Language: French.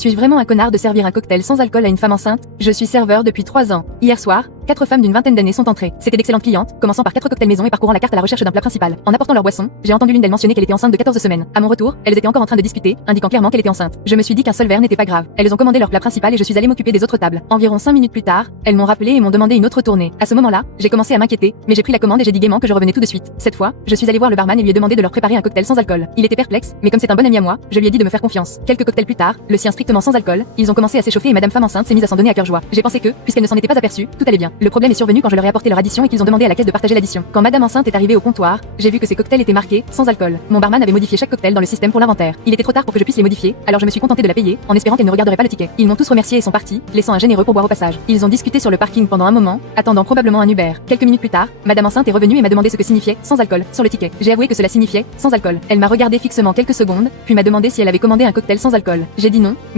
Suis-je vraiment un connard de servir un cocktail sans alcool à une femme enceinte? Je suis serveur depuis 3 ans. Hier soir, 4 femmes d'une vingtaine d'années sont entrées. C'était d'excellentes clientes, commençant par 4 cocktails maison et parcourant la carte à la recherche d'un plat principal. En apportant leur boisson, j'ai entendu l'une d'elles mentionner qu'elle était enceinte de 14 semaines. À mon retour, elles étaient encore en train de discuter, indiquant clairement qu'elle était enceinte. Je me suis dit qu'un seul verre n'était pas grave. Elles ont commandé leur plat principal et je suis allé m'occuper des autres tables. Environ 5 minutes plus tard, elles m'ont rappelé et m'ont demandé une autre tournée. À ce moment-là, j'ai commencé à m'inquiéter, mais j'ai pris la commande et j'ai dit gaiement que je revenais tout de suite. Cette fois, je suis allé voir le barman et lui ai demandé de leur préparer un cocktail sans alcool. Il était perplexe, mais comme c'est un bon ami à moi, je lui ai dit de me faire confiance. Quelques cocktails plus tard, le sien strictement sans alcool, ils ont commencé à s'échauffer et madame femme enceinte s'est mise à s'en donner à cœur joie. J'ai pensé que, puisqu'elle ne s'en était pas aperçue, tout allait bien. Le problème est survenu quand je leur ai apporté leur addition et qu'ils ont demandé à la caisse de partager l'addition. Quand madame enceinte est arrivée au comptoir, j'ai vu que ces cocktails étaient marqués sans alcool. Mon barman avait modifié chaque cocktail dans le système pour l'inventaire. Il était trop tard pour que je puisse les modifier, alors je me suis contenté de la payer, en espérant qu'elle ne regarderait pas le ticket. Ils m'ont tous remercié et sont partis, laissant un généreux pourboire au passage. Ils ont discuté sur le parking pendant un moment, attendant probablement un Uber. Quelques minutes plus tard, madame enceinte est revenue et m'a demandé ce que signifiait sans alcool sur le ticket. J'ai avoué que cela signifiait sans alcool. Elle m'a regardé fixement quelques secondes, puis m'a demandé si elle avait commandé un cocktail sans alcool. J'ai dit non,